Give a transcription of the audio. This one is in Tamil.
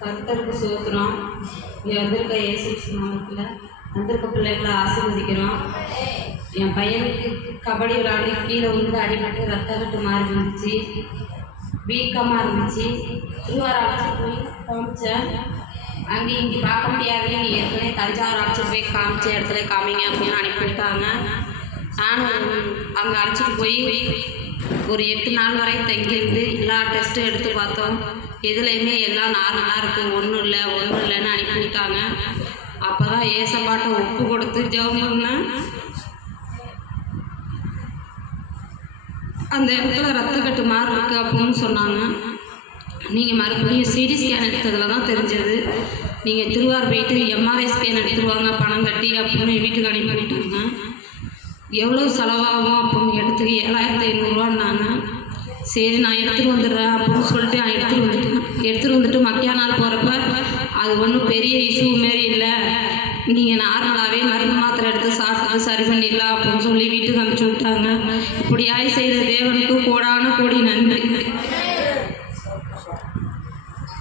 கர்த்தருக்கு சோத்திரம். வந்திருக்க இயேசு நாமத்தில் வந்திருக்க பிள்ளைகளை ஆசீர்வதிக்கிறோம். என் பையனுக்கு கபடி விளையாடி கீழே விழுந்து அடிபட்டு ரத்த கட்டு மாறி இருந்துச்சு, வீக்கமாக இருந்துச்சு. திருவாரூர் அழைச்சிட்டு போய் காமிச்சேன். அங்கேயும் இங்கே பார்க்க முடியாது, நீ ஏற்கனவே தஞ்சாவூர் அழைச்சிட்டு போய் காமிச்ச இடத்துல காமிங்க அப்படின்னு அனுப்பிவிட்டாங்க. நானும் அங்கே அழைச்சிட்டு போய் ஒரு 8 நாள் வரை தங்கியிருந்து எல்லா டெஸ்ட்டும் எடுத்து பார்த்தோம். எதுலேயுமே எல்லாம் நார்மலாக இருக்குது, ஒன்றும் இல்லைன்னு அனுப்பிவிட்டாங்க. அப்போ தான் ஏசப்பாட்டை உப்பு கொடுத்து ஜெபம் பண்ணேன். அந்த இடத்துல ரத்தக்கட்டு மாறி இருக்கு அப்படின்னு சொன்னாங்க. நீங்கள் மறுபடியும் சிடி ஸ்கேன் எடுத்ததில் தான் தெரிஞ்சது. நீங்கள் திருவாரூர் போயிட்டு எம்ஆர்ஐ ஸ்கேன் எடுத்துருவாங்க பணம் கட்டி அப்படின்னு வீட்டுக்கு அனுப்பி பண்ணிட்டாங்க. எவ்வளோ செலவாகும் அப்படின்னு இடத்துக்கு 7500ரூவான்னாங்க. சரி நான் எடுத்துகிட்டு வந்துடுறேன் அப்படின்னு சொல்லிட்டு நான் எடுத்துகிட்டு வந்துட்டு மக்கியா நாள் போகிறப்ப அது ஒன்றும் பெரிய இஷ்யூ மாரி இல்லை, நீங்கள் நார்மலாகவே மருந்து மாத்திரை எடுத்து சாப்பிட்டு சரி பண்ணிடலாம் அப்படின்னு சொல்லி வீட்டுக்கு அனுப்பிச்சி விட்டாங்க. இப்படியாய் செய்த தேவனுக்கு கோடான கோடி நன்றி.